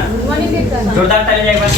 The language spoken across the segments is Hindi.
जोरदार ताली जाए बस।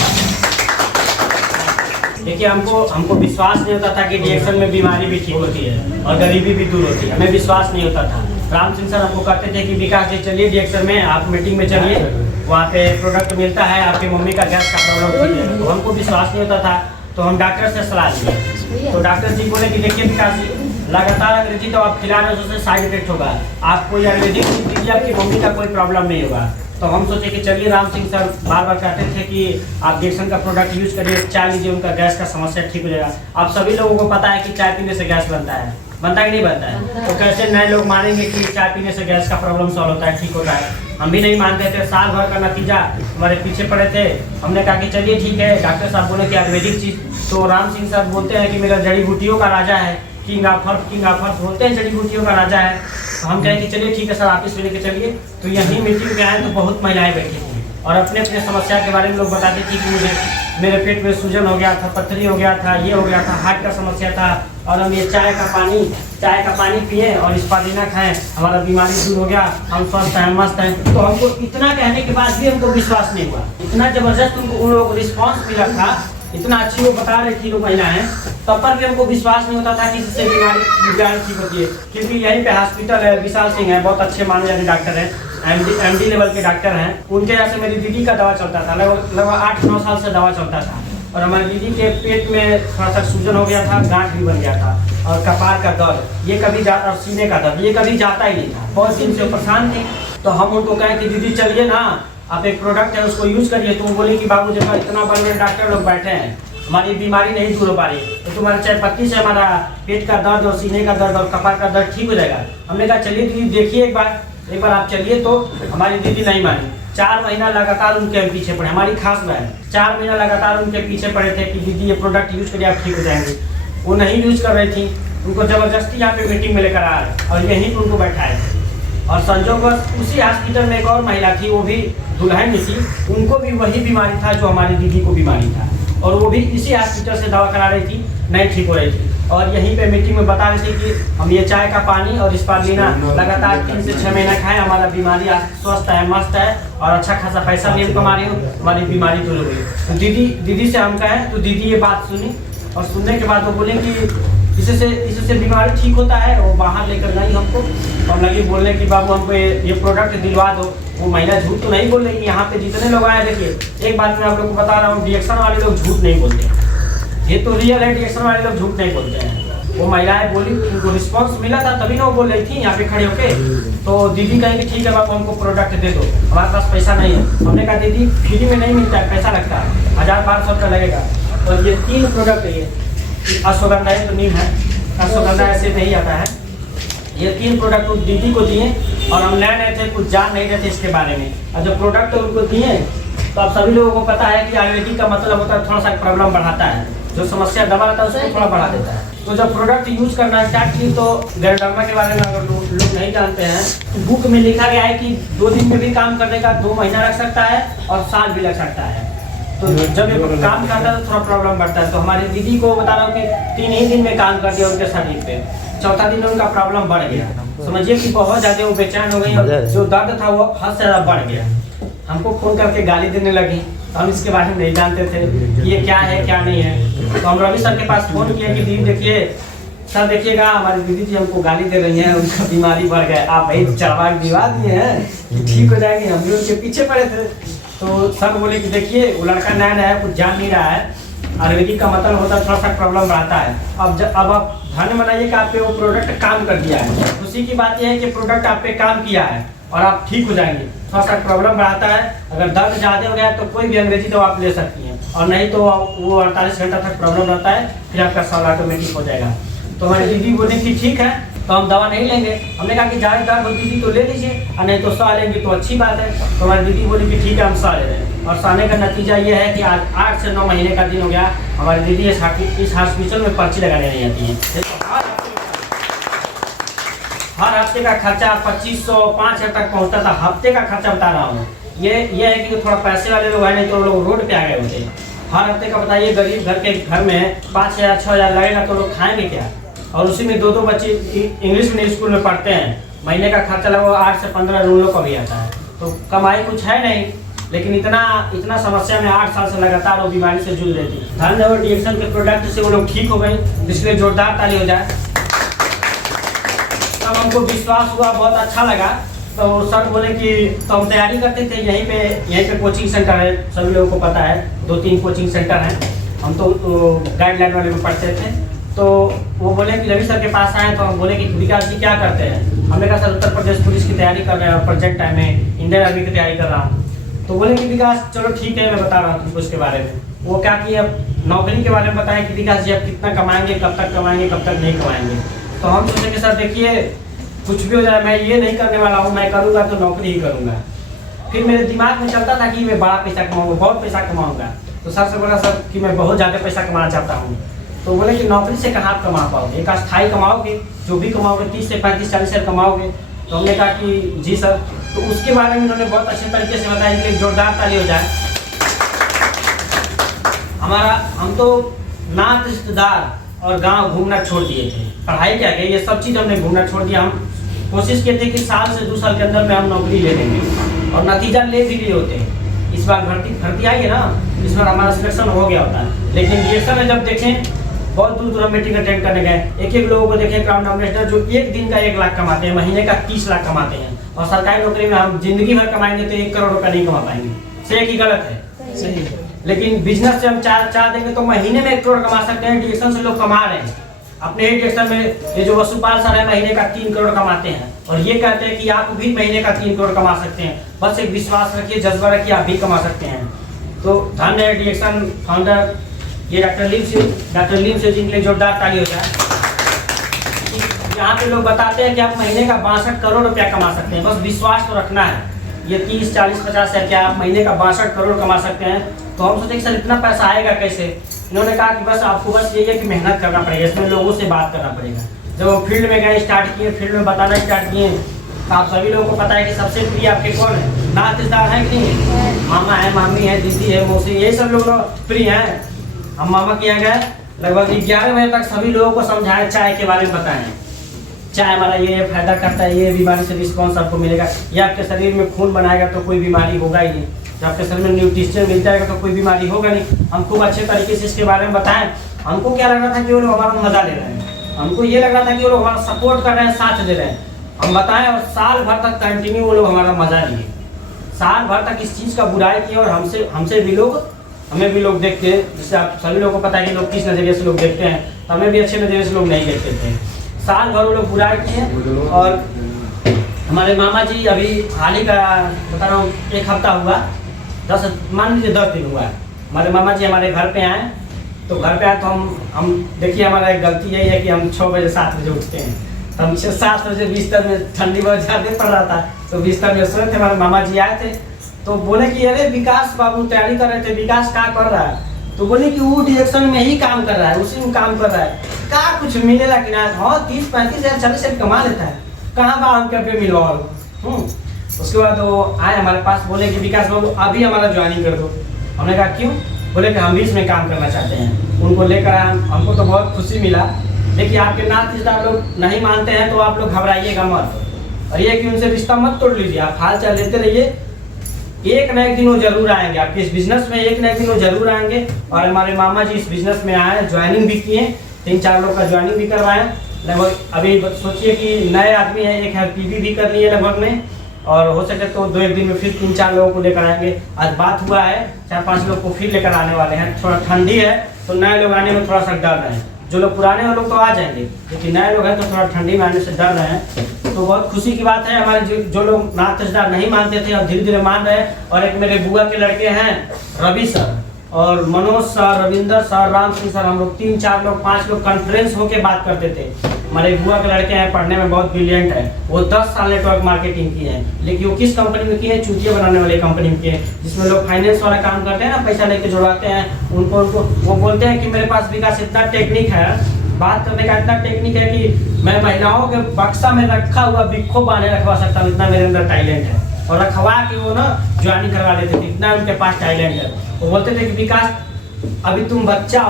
देखिए हमको विश्वास नहीं होता था कि रिएक्शन में बीमारी भी ठीक होती है और गरीबी भी दूर होती है। हमें विश्वास नहीं होता था। राम सिंह सर हमको कहते थे कि विकास जी चलिए रिएक्शन में, आप मीटिंग में चलिए, वहाँ पे प्रोडक्ट मिलता है, आपकी मम्मी का गैस का प्रॉब्लम ठीक है। तो हमको विश्वास नहीं होता था, तो हम डॉक्टर से सलाह लिए। तो डॉक्टर जी बोले कि देखिए विकास जी, लगातार अंग्रेजी तो आप खिला रहे हो, उससे साइड इफेक्ट होगा, आपको ये आयुर्वेदिक दीजिए, आपकी मम्मी का कोई प्रॉब्लम नहीं होगा। तो हम सोचे कि चलिए, राम सिंह सर बार बार कहते थे कि आप रिएक्शन का प्रोडक्ट यूज करिए, चाय लीजिए, उनका गैस का समस्या ठीक हो जाएगा। आप सभी लोगों को पता है कि चाय पीने से गैस बनता है कि नहीं बनता है? तो कैसे नए लोग मानेंगे कि चाय पीने से गैस का प्रॉब्लम सॉल्व होता है, ठीक होता है? हम भी नहीं मानते थे। साल भर का नतीजा हमारे पीछे पड़े थे। हमने कहा कि चलिए ठीक है। डॉक्टर साहब बोले कि आयुर्वेदिक चीज़, तो राम सिंह साहब बोलते हैं कि मेरा जड़ी बूटियों का राजा है, किंग ऑफ हर्ब बोलते हैं, जड़ी बूटियों का राजा है। तो हम कहें कि चलिए ठीक है सर, ऑफिस में लेके चलिए। तो यहीं मीटिंग में आए तो बहुत महिलाएं बैठी थी और अपने अपने समस्या के बारे में लोग बताते थे कि मुझे मेरे पेट में सूजन हो गया था, पथरी हो गया था, ये हो गया था, हार्ट का समस्या था, और हम ये चाय का पानी पिए और स्पादिना खाएं, हमारा बीमारी दूर हो गया, हम स्वस्थ हैं, मस्त हैं। तो हमको इतना कहने के बाद भी हमको विश्वास नहीं हुआ। इतना जबरदस्त उन लोगों को रिस्पॉन्स मिला था, इतना अच्छी वो बता रही थी लोग महिलाएं, तब पर भी हमको विश्वास नहीं होता था कि इससे बीमारी ठीक होती है। क्योंकि यहीं पे हॉस्पिटल है, विशाल सिंह है, बहुत अच्छे माने जाने डॉक्टर हैं, एमडी लेवल के डॉक्टर हैं। उनके यहाँ से मेरी दीदी का दवा चलता था, लगभग 8-9 साल से दवा चलता था। और हमारी दीदी के पेट में थोड़ा सा सूजन हो गया था, गांठ भी बन गया था, और कपार का दर्द ये कभी जाता, और सीने का दर्द ये कभी जाता ही नहीं था। बहुत दिन से परेशान थे। तो हम उनको कहें कि दीदी चलिए ना, आप एक प्रोडक्ट है उसको यूज करिए। तो वो बोली कि बाबू देखो इतना बड़े डॉक्टर लोग बैठे हैं, हमारी बीमारी नहीं दूर हो पा रही, तो तुम्हारे चाय पत्ती से हमारा पेट का दर्द और सीने का दर्द और कपार का दर्द ठीक हो जाएगा। हमने कहा चलिए दीदी देखिए एक बार आप चलिए। तो हमारी दीदी नहीं मानी। 4 महीना लगातार उनके पीछे पड़े, हमारी खास बहन 4 महीना लगातार उनके पीछे पड़े थे कि दीदी ये प्रोडक्ट यूज करिए, आप ठीक हो जाएंगे। वो नहीं यूज कर रही थी। उनको जबरदस्ती यहाँ पे मीटिंग में लेकर आए और यहीं पर उनको बैठाए। और संजोगवश उसी हॉस्पिटल में एक और महिला थी, वो भी दुल्हन थी, उनको भी वही बीमारी था जो हमारी दीदी को बीमारी था, और वो भी इसी हॉस्पिटल से दवा करा रही थी, नहीं ठीक हो रही थी। और यहीं पे मीटिंग में बता रहे थे कि हम ये चाय का पानी और स्पादिना लगातार 3 से 6 महीना खाएं, हमारा बीमारी स्वस्थ है, मस्त है, और अच्छा खासा पैसा भी हम कमा रही हूँ, हमारी बीमारी दूर हो गई। तो दीदी से हम कहें, तो दीदी ये बात सुनी, और सुनने के बाद वो बोले कि इससे बीमारी ठीक होता है। वो बाहर लेकर गई हमको, तो हम लगे बोलने कि बाबू हमको ये प्रोडक्ट दिलवा दो। वो महिला झूठ तो नहीं बोल रही। यहाँ पे जितने लोग आए, देखिए एक बात मैं आप लोग को बता रहा हूँ, रिएक्शन वाले लोग झूठ नहीं बोलते, ये तो रियल है। रिएक्शन वाले लोग झूठ नहीं बोलते हैं। वो महिलाएं बोली, उनको रिस्पांस मिला था तभी ना वो बोल रही थी यहाँ पे खड़े होके। तो दीदी कहेंगे ठीक है बाबू हमको प्रोडक्ट दे दो, हमारे पास पैसा नहीं है। हमने कहा दीदी फ्री में नहीं मिलता है, पैसा लगता है, 1000-1200 रुपया लगेगा। और ये 3 प्रोडक्ट है, ये अश्वगंधा है तो नीम है, अश्वगंधा ऐसे नहीं आता है। ये 3 प्रोडक्ट दीदी को दिए, और हम नए थे, कुछ जान नहीं रहे थे इसके बारे में। और जो प्रोडक्ट उनको दिए, तो आप सभी लोगों को पता है कि आयुर्वेदिक का मतलब होता है थोड़ा सा प्रॉब्लम बढ़ाता है, जो समस्या दबा रहता है उसको थोड़ा बढ़ा देता है। तो जब प्रोडक्ट यूज करना स्टार्ट की, तो गैरोडर्मा के बारे में अगर लोग नहीं जानते हैं, तो बुक में लिखा गया है कि 2 दिन में भी काम करने का 2 महीना लग सकता है, और साल भी लग सकता है। तो जब ये काम करता है तो थोड़ा प्रॉब्लम बढ़ता है। तो हमारी दीदी को बता रहा हूँ कि 3 ही दिन में काम कर दिया उनके शरीर पे, 4था दिन उनका प्रॉब्लम बढ़ गया। समझिए कि बहुत ज़्यादा वो बेचैन हो गई, और जो दर्द था वो हद से ज़्यादा बढ़ गया। हमको फोन करके गाली देने लगी। तो हम इसके बारे में नहीं जानते थे कि ये क्या है क्या नहीं है। तो हम रवि सर के पास फोन किए कि दीदी देखिए सर, देखिएगा हमारी दीदी जी हमको गाली दे रही हैं, उनका बीमारी बढ़ गया, आप भाई चढ़वा दिवा दिए हैं कि ठीक हो जाएगी, हम भी उनके पीछे पड़े थे। तो सर बोले कि देखिए वो लड़का नया है, कुछ जान नहीं रहा है, आयुर्वेदिक का मतलब होता है थोड़ा सा प्रॉब्लम बढ़ाता है। अब आप धन्य मनाइए कि आप पे वो प्रोडक्ट काम कर दिया है। खुशी की बात यह है कि प्रोडक्ट आप पे काम किया है और आप ठीक हो जाएंगे। थोड़ा सा प्रॉब्लम बढ़ाता है, अगर दर्द ज़्यादा हो गया तो कोई भी अंग्रेजी दवा आप ले सकती हैं, और नहीं तो वो 48 घंटा तक प्रॉब्लम रहता है, फिर आपका सॉल्व ऑटोमेटिक हो जाएगा। तो हमारी दीदी बोली कि ठीक है, तो हम दवा नहीं लेंगे। हमने कहा कि ज़्यादा दर्द होती थी तो ले लीजिए, और नहीं तो सह लेंगे तो अच्छी बात है। तो हमारी दीदी बोली कि ठीक है हम सह ले रहे हैं, और सहने का नतीजा ये है कि आज 8 से 9 महीने का दिन हो गया। हमारी दीदी इस हॉस्पिटल में पर्ची लगाने नहीं आती है। हर हफ्ते का खर्चा 2500-5000 तक पहुंचता था, हफ्ते का खर्चा बता रहा हूँ। ये है कि थोड़ा पैसे वाले लोग हैं, नहीं तो लोग रोड पे आ गए होते। हर हफ्ते का बताइए, गरीब घर में 5000-6000 लगेगा तो लोग खाएंगे क्या? और उसी में 2 बच्चे इंग्लिश मीडियम स्कूल में पढ़ते हैं, महीने का खर्चा लगभग 8 से 15 उन लोग का भी आता है। तो कमाई कुछ है नहीं, लेकिन इतना समस्या में 8 साल से लगातार वो बीमारी से जूझ रही थी। धन्यवाद डीएक्शन के प्रोडक्ट से वो लोग ठीक हो गए, इसलिए जोरदार ताली हो जाए। तब हमको विश्वास हुआ, बहुत अच्छा लगा। तो सर बोले कि तो हम तैयारी करते थे यहीं पे कोचिंग सेंटर है, सभी लोगों को पता है, 2-3 कोचिंग सेंटर हैं। हम तो गाइडलाइन वाले में पढ़ते थे। तो वो बोले कि रवि सर के पास आए, तो हम बोले कि विकास जी क्या करते हैं? हमने कहा सर उत्तर प्रदेश पुलिस की तैयारी कर रहे हैं और प्रेजेंट टाइम में इंडियन आर्मी की तैयारी कर रहा हूँ। तो बोले कि विकास चलो ठीक है, मैं बता रहा हूँ तुमको उसके बारे में। वो क्या कि अब नौकरी के बारे में बताएं कि विकास जी आप कितना कमाएंगे, कब तक कमाएंगे, कब तक नहीं कमाएंगे। तो हम सोचे कि सर देखिए कुछ भी हो जाए, मैं ये नहीं करने वाला हूँ, मैं करूँगा तो नौकरी ही करूँगा। फिर मेरे दिमाग में चलता था कि मैं बड़ा पैसा कमाऊँगा, बहुत पैसा कमाऊँगा। तो सर से बोला सर कि मैं बहुत ज़्यादा पैसा कमाना चाहता हूँ। तो बोले कि नौकरी से कहाँ आप कमा पाओगे, एक अस्थायी कमाओगे, जो भी कमाओगे 30 से 35-40 हज़ार कमाओगे। तो हमने कहा कि जी सर। तो उसके बारे में उन्होंने बहुत अच्छे तरीके से बताया, इसलिए जोरदार ताली हो जाए। हम तो नात रिश्तेदार और गांव घूमना छोड़ दिए थे, पढ़ाई क्या गई, ये सब चीज़ हमने घूमना छोड़ दिया। हम कोशिश किए थे कि साल से 2 साल के अंदर में हम नौकरी ले लेंगे, और नतीजा ले भी लिए होते हैं। इस बार भर्ती आई है ना, इस बार हमारा सिलेक्शन हो गया होता है। लेकिन डीएक्शन में जब देखें, बहुत दूर दूर हम मीटिंग अटेंड करने गए, एक लोगों को देखें क्राउन एम्बेसडर जो एक दिन का 1 लाख कमाते हैं, महीने का 30 लाख कमाते हैं। और सरकारी नौकरी में हम जिंदगी भर कमाएंगे तो 1 करोड़ रुपया नहीं कमा पाएंगे। सही कि गलत है? सही। लेकिन बिजनेस से हम चाह देंगे तो महीने में 1 करोड़ कमा सकते हैं। डीएक्शन से लोग कमा रहे हैं। अपने ही डीएक्शन में ये जो वसुपाल सर है, महीने का 3 करोड़ कमाते हैं, और ये कहते हैं कि आप भी महीने का 3 करोड़ कमा सकते हैं। बस एक विश्वास रखिए, जज्बा रखिए, आप भी कमा सकते हैं। तो धन्य है डीएक्शन फाउंडर ये डॉक्टर लीम से जिनके लिए जोरदार ताली हो जाए। यहाँ पे लोग बताते हैं कि आप महीने का 62 करोड़ रुपया कमा सकते हैं, बस विश्वास तो रखना है। ये 30, 40, 50 है क्या आप महीने का 62 करोड़ कमा सकते हैं? तो हम सोचे कि सर इतना पैसा आएगा कैसे? इन्होंने कहा कि बस आपको बस ये है कि मेहनत करना पड़ेगा, इसमें लोगों से बात करना पड़ेगा। जब वो फील्ड में गए, स्टार्ट किए, फील्ड में बताना स्टार्ट किए, तो आप सभी लोगों को पता है कि सबसे प्रिय आपके कौन है? नात रिश्तेदार है कि नहीं? मामा है, मामी है, दीदी है, मौसी, ये सब लोग प्रिय हैं। हम मामा के यहाँ गए, लगभग 11 बजे तक सभी लोगों को समझाए, चाय के बारे में बताएं। चाय हमारा ये फायदा करता है, ये बीमारी से रिस्पॉन्स आपको मिलेगा, ये आपके शरीर में खून बनाएगा तो कोई बीमारी होगा ही नहीं, जब आपके शरीर में न्यूट्रिशन मिल जाएगा तो कोई बीमारी होगा नहीं। हम खूब अच्छे तरीके से इसके बारे में बताएं। हमको क्या लग रहा था कि वो लोग हमारा मजा ले रहे हैं, हमको ये लग रहा था कि वो लोग हमारा सपोर्ट कर रहे हैं, साथ दे रहे हैं। हम बताएं, और साल भर तक कंटिन्यू वो लोग हमारा मजा लिए, साल भर तक इस चीज़ का बुराई किया। और हमसे भी लोग, हमें भी लोग देखते हैं, जिससे आप सभी लोगों को पता है कि लोग किस नज़रिए से लोग देखते हैं, तो हमें भी अच्छे नज़रिए से लोग नहीं देखते थे। साल भर वो लोग बुराई किए। और हमारे मामा जी अभी हाल ही का बता रहा हूँ, 1 हफ्ता हुआ, 10 मान लीजिए 10 दिन हुआ है, हमारे मामा जी हमारे घर पे आए। तो घर पे आए तो हम देखिए, हमारा एक गलती यही है कि हम 6 बजे 7 बजे उठते हैं। तो हम 6-7 बजे बिस्तर में, ठंडी बहुत ज़्यादा पड़ रहा था, तो बिस्तर में सोए थे। हमारे मामा जी आए थे, तो बोले कि अरे विकास बाबू तैयारी कर रहे थे, विकास क्या कर रहा है? तो बोले कि वो डीएक्शन में ही काम कर रहा है, उसी में काम कर रहा है, क्या कुछ मिलेगा कि ना? हाँ 30-35 हज़ार 40 हज़ार कमा लेता है, कहाँ बाहर क्या पे मिलो। उसके बाद वो आए हमारे पास, बोले कि विकास बाबू अभी हमारा ज्वाइनिंग कर दो। हमने कहा क्यों? बोले कि हम भी इसमें काम करना चाहते हैं। उनको लेकर आए, हमको तो बहुत खुशी मिला। देखिए आपके नात रिश्तेदार लोग नहीं मानते हैं तो आप लोग घबराइएगा मत, और ये कि उनसे रिश्ता मत तोड़ लीजिए, आप हाल चाल लेते रहिए। एक न एक दिन वो जरूर आएंगे आपके इस बिजनेस में, एक न एक दिन वो जरूर आएंगे। और हमारे मामा जी इस बिजनेस में आए, ज्वाइनिंग भी किए, 3-4 लोग का ज्वाइनिंग भी करवाएं। लगभग अभी सोचिए कि नए आदमी है, एक है पीवी भी कर लिए लगभग में, और हो सके तो 2-1 दिन में फिर 3-4 लोगों को लेकर आएंगे। आज बात हुआ है 4-5 लोग को फिर लेकर आने वाले हैं। थोड़ा ठंडी है तो नए लोग आने में थोड़ा सा डर रहे हैं, जो लोग पुराने वो लोग तो आ जाएंगे, लेकिन नए लोग हैं तो थोड़ा ठंडी में आने से डर रहे हैं। तो बहुत खुशी की बात है, हमारे जो लोग नात रिश्तेदार नहीं मानते थे अब धीरे धीरे मान रहे हैं। और एक मेरे बुआ के लड़के हैं रवि सर, और Manoj sir, Ravinder sir, Ram Singh sir, हम लोग 3-4 लोग 5 लोग कॉन्फ्रेंस होके बात करते थे। हमारे बुआ के लड़के हैं, पढ़ने में बहुत ब्रिलियंट है, वो 10 साल नेटवर्क मार्केटिंग की है, लेकिन वो किस कंपनी में की है? चूतिया बनाने वाली कंपनी में की है, जिसमें लोग फाइनेंस वाला काम करते हैं ना, पैसा लेके जुड़वाते हैं उनको। वो बोलते हैं कि मेरे पास विकास इतना टेक्निक है, बात करने का इतना टेक्निक है कि मैं महिलाओं के बक्सा में रखा हुआ बिक्खो बांधे रखवा सकता हूँ, इतना मेरे अंदर टैलेंट है। और रखवा के वो ना ज्वाइनिंग करवा देते थे, इतना उनके पास टैलेंट है। वो बोलते थे कि विकास अभी तुम बच्चा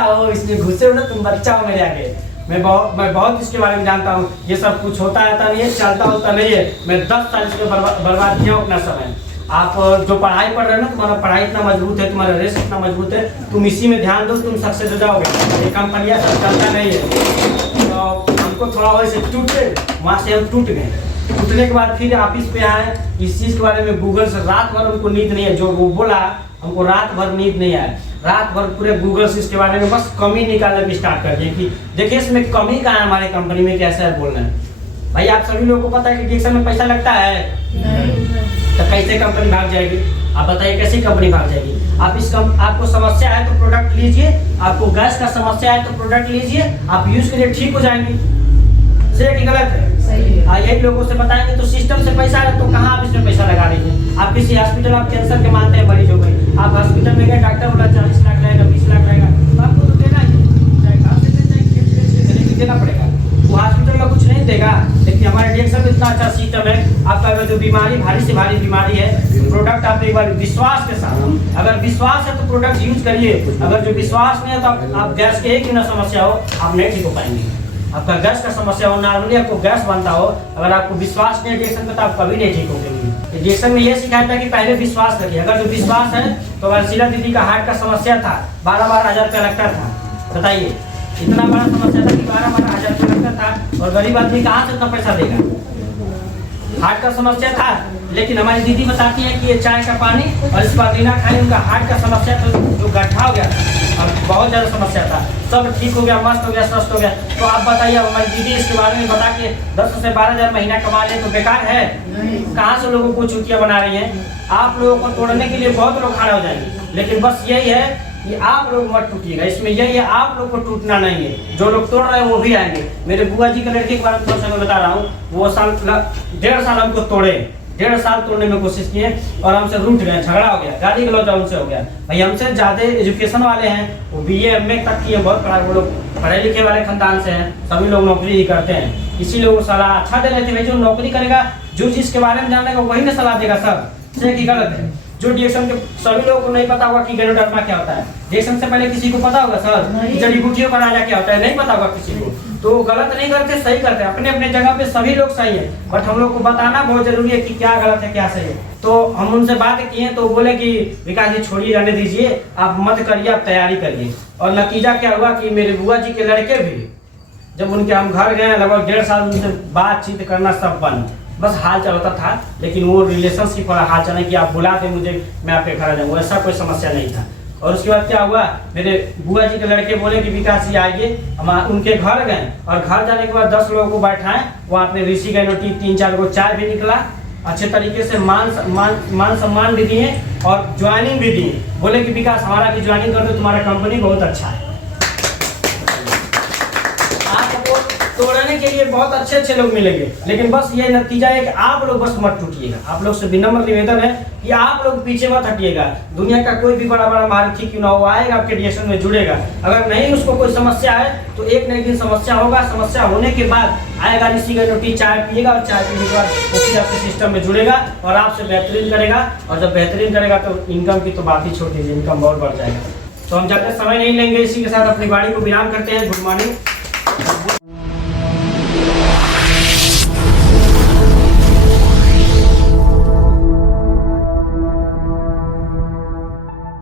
हो, इसमें घुसे हो ना, तुम बच्चा हो मेरे आगे। मैं बहुत इसके बारे में जानता हूँ, ये सब कुछ होता रहता नहीं है, चलता होता नहीं है। मैं 10 साल इसमें बर्बाद किया अपना समय। आप जो पढ़ाई पढ़ रहे हो ना, तुम्हारा पढ़ाई इतना मजबूत है, तुम्हारा रेस इतना मजबूत है, तुम इसी में ध्यान दो, तुम सक्सेस हो जाओगे। ये कंपनियां सब चलता नहीं है। तो हमको थोड़ा वैसे टूटे, वहाँ से हम टूट गए। टूटने के बाद फिर ऑफिस पे आए, इस चीज़ के बारे में गूगल से रात भर हमको नींद नहीं है, जो वो बोला हमको रात भर नींद नहीं आया। रात भर पूरे गूगल से इसके बारे में बस कमी निकालने की स्टार्ट कर दिए कि देखिए इसमें कमी कहाँ है, हमारे कंपनी में कैसा है बोलना है। भाई आप सभी लोगों को पता है कि डिएक्शन में पैसा लगता है, तो कैसे कंपनी भाग जाएगी? आप बताइए कैसी कंपनी भाग जाएगी? आपको समस्या है तो प्रोडक्ट लीजिए, आपको गैस का समस्या है तो प्रोडक्ट लीजिए, आप यूज करिए, ठीक हो जाएंगे। सही कि गलत है? यही लोगों से बताएंगे तो सिस्टम से पैसा है, तो कहाँ आप इसमें पैसा लगा रही आप किसी हॉस्पिटल, आप कैंसर के मानते हैं मरीज हो गए, आप हॉस्पिटल में गए, डॉक्टर बोला 40 लाख लगेगा, 20 लाख लगेगा, तो आपको तो देना ही, चाहे घर से चाहे देना पड़ेगा। वो हॉस्पिटल में कुछ नहीं देगा, लेकिन हमारे डिएक्शन में इतना अच्छा सिस्टम है। आपका अगर जो बीमारी भारी से भारी बीमारी है, प्रोडक्ट आप एक बार विश्वास के साथ, अगर विश्वास है तो प्रोडक्ट यूज करिए, अगर जो विश्वास नहीं है तो आप गैस के एक ही ना समस्या हो, आप नहीं ठीक हो पाएंगे। आपका गैस का समस्या हो, नॉर्मली आपको गैस बनता हो, अगर आपको विश्वास नहीं है डिएक्शन में तो आप कभी नहीं ठीक होंगे। डिएक्शन में ये सिखाया था कि पहले विश्वास रखिए, अगर जो विश्वास है तो अगर शीला दीदी का हार्ट का समस्या था, 12-12 हज़ार रुपया लगता था, बताइए इतना बड़ा समस्या था कि 12-12 हज़ार रुपया लगता था, और गरीब आदमी कहाँ से उतना पैसा देगा? हार्ट का समस्या था, लेकिन हमारी दीदी बताती है कि ये चाय का पानी और इस पर बिना खाए उनका हार्ट का समस्या तो जो गड्ढा हो गया और बहुत ज़्यादा समस्या था, सब ठीक हो गया, मस्त हो गया, स्वस्थ हो गया। तो आप बताइए, हमारी दीदी इसके बारे में बता के 10 से 12 हज़ार महीना कमा ले तो बेकार है? कहाँ से लोगों को चुटिया बना रही हैं? आप लोगों को तोड़ने के लिए बहुत लोग खड़े हो जाएंगे, लेकिन बस यही है कि आप लोग मत टूटिएगा, इसमें यही है, आप लोग को टूटना नहीं है। जो लोग तोड़ रहे हैं वो भी आएंगे। मेरे बुआ जी के लड़के के बारे में थोड़ा सा मैं बता रहा हूँ, वो 1.5 साल हमको तोड़े, 1.5 साल तोड़ने में कोशिश किए और हमसे रूठ गए, झगड़ा हो गया, गाली गलौज उनसे हो गया। भाई हमसे ज़्यादा एजुकेशन वाले हैं, वो BA MA तक किए, बहुत पढ़ा, वो लोग पढ़े लिखे वाले खानदान से हैं, सभी लोग नौकरी ही करते हैं, इसी लोग सलाह अच्छा दे रहे थे। भाई जो नौकरी करेगा, जो जिसके बारे में जानेगा वही ना सलाह देगा सर, सही कि गलत है? जो डिएक्शन के सभी लोगों को नहीं पता होगा कि गैनोडर्मा क्या होता है। डिएक्शन से पहले किसी को पता होगा सर जड़ी बूटियों का राजा क्या होता है? नहीं पता होगा किसी को। तो गलत नहीं करते, सही करते हैं, अपने अपने जगह पे सभी लोग सही है, बट हम लोग को बताना बहुत जरूरी है कि क्या गलत है क्या सही है। तो हम उनसे बात किए तो बोले कि विकास जी छोड़िए, जाने दीजिए, आप मत करिए, आप तैयारी करिए। और नतीजा क्या हुआ कि मेरे बुआ जी के लड़के भी जब उनके हम घर गए, लगभग 1.5 साल उनसे बातचीत करना सब बंद, बस हाल चलता था, लेकिन वो रिलेशनशिप वाला हाल चला कि आप बुलाते मुझे, मैं आपके घर आ जाऊँगा, ऐसा कोई समस्या नहीं था। और उसके बाद क्या हुआ, मेरे बुआ जी के लड़के बोले कि विकास जी आइए, हम उनके घर गए और घर जाने के बाद 10 लोगों को बैठाएं, वहाँ अपने ऋषि गैनोटी 3-4 को चाय भी निकला, अच्छे तरीके से मान सम्मान भी दिए और ज्वाइनिंग भी दिए। बोले कि विकास हमारा भी ज्वाइनिंग कर दो, तुम्हारा कंपनी बहुत अच्छा है। तोड़ने के लिए बहुत अच्छे लोग मिलेंगे, लेकिन बस ये नतीजा है कि आप लोग बस मत टूटिएगा। आप लोग से विनम्र निवेदन है कि आप लोग पीछे मत हटिएगा। दुनिया का कोई भी बड़ा महारथी क्यों ना हो, आएगा आपके डिएक्शन में जुड़ेगा। अगर नहीं उसको कोई समस्या है तो एक न एक दिन समस्या होगा, समस्या होने के बाद आएगा ऋषि गैनोटी, चाय पिएगा और चाय पीने के बाद वो आपके सिस्टम में जुड़ेगा और आपसे बेहतरीन करेगा। और जब बेहतरीन करेगा तो इनकम की तो बात ही छोड़ दीजिए, इनकम बहुत बढ़ जाएगा। तो हम ज़्यादा समय नहीं लेंगे, इसी के साथ अपनी गाड़ी को विराम करते हैं। Good morning.